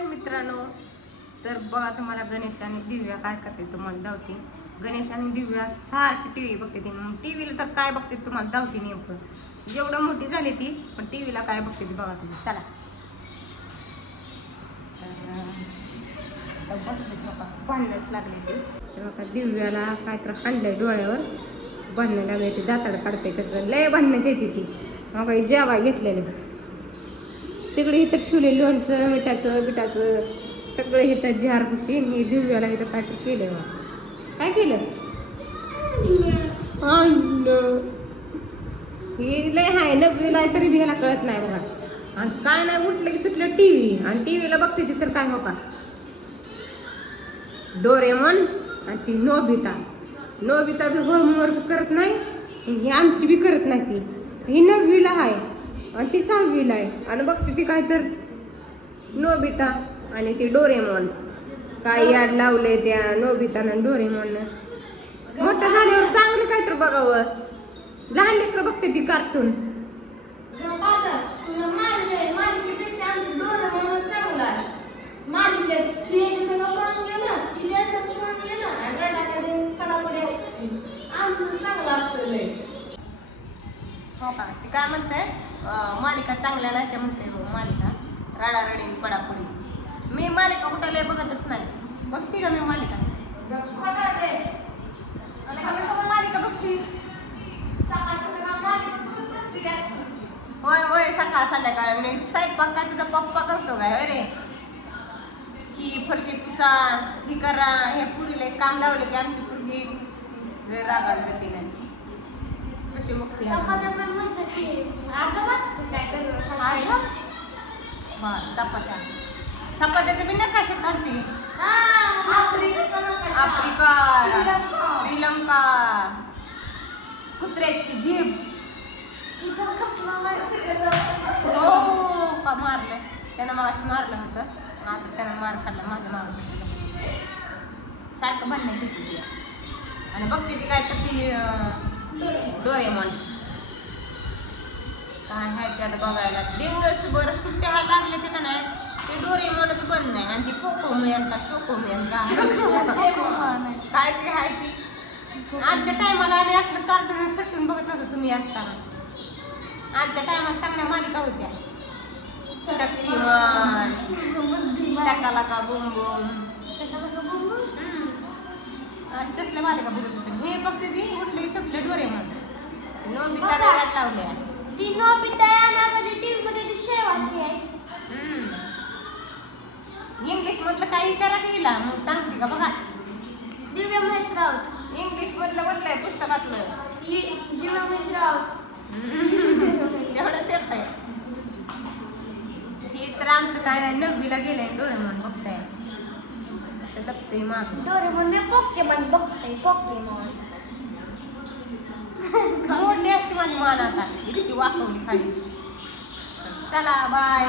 हाय मित्रांनो, तर बघा तुम्हाला गणेश आणि दिव्या काय करते तुम्हाला धावते. गणेश आणि दिव्या सारखी टीव्ही बघते ती. टीव्हीला तर काय बघते तुम्हाला धावते नेमकं. जेवढं मोठी झाली ती पण टीव्हीला काय बघते ती बघा तुम्ही. चला तर बसले बघा, भांडणच लागले ते. तर बघा दिव्याला काय तर हाणलंय डोळ्यावर, भांडणं लागले ते, दाताड काढते कसं लय भांडणं घेते ती. मग जेवा घेतलेले सगळे इथं ठेवले, लोणचं मिठाचं बिठाचं सगळं इथं जार पुशीन. हे दिव्याला इथं काय तर केलं. काय केलं ही लय हाय नववीला तरी बी ह्याला कळत नाही बघा. आणि काय नाही उठलं की सुटलं टीव्ही, आणि टीव्हीला बघते ती तर काय हो का डोरेमॉन. आणि ती नोबिता बी होमवर्क करत नाही, ही आमची बी करत नाही. ती ही 9वीला आहे आणि ती 6वीला आहे. आणि बघते ती काय तर नोबिता आणि ती डोरेमॉन. काय याड लावलंय त्या नोबितानं डोरेमॉननं. मोठं झाल्यावर चांगलं काय तर बघावं. लहान लेकरं बघते ती कार्टून. हो का, ती काय म्हणते मालिका चांगल्या नाही त्या म्हणते. मालिका रडारडीन पडापडी. मी मालिका कुठं लय बघतच नाही. बघती का मी मालिका? मालिका बघती होय होय, सकाळ संध्याकाळ. म्हणजे स्वयंपाक काय तुझा पप्पा करतो काय? अरे ही फरशी पुसा, ही करा. ह्या पुरीला एक काम लावलं की आमची पुरगी रागात गती नाही. कशी बघते चपात्या तर मी नकाशा काढते. आफ्रिका, श्रीलंका, कुत्र्याची जीभ. हो का मारलं त्यानं, मागाशी मारलं होतं. आता त्यानं मार खाल्ला माझ्या मागं. कसं सारखं भांडणं घेते ती. आणि बघते ती काय तर ती डोरेमॉन. काय आहे ते आता बघायला. दिवसभर सुट्ट्या लागले ते का नाही, ते डोरेमॉन तर बंद नाही. आणि ती पोको मिळेल का चोको मिळेल का काय ते आहे ती. आजच्या टायमाला आम्ही असलं कार्टून बघत नव्हतो तुम्ही असताना. आजच्या टायमाला चांगल्या मालिका होत्या. शक्तिमान, शकालाका बूम बूम, तसल्या मालिका बघत होते. हे बघते ती उठले सुटले डोरेमॉन. नोबिताने गाठ लावल्या. ती नोबिता टीव्ही मध्ये ती शेवाशी आहे. इंग्लिश मधलं काय विचारा तिला मग सांगते का बघा. दिव्या महेश राऊत इंग्लिश मधलं म्हटलंय पुस्तकातलं. दिव्या महेश राऊत तेवढंच येत आहे. हे तर आमचं काय नाही, 9वीला गेलंय डोरेमॉन बघताय. असं दबते माग. डोरेमॉन पोकेमॉन बघताय. पोकेमॉन मोडली असते माझी मान आता, इतकी वाकवली खाली. चला बाय.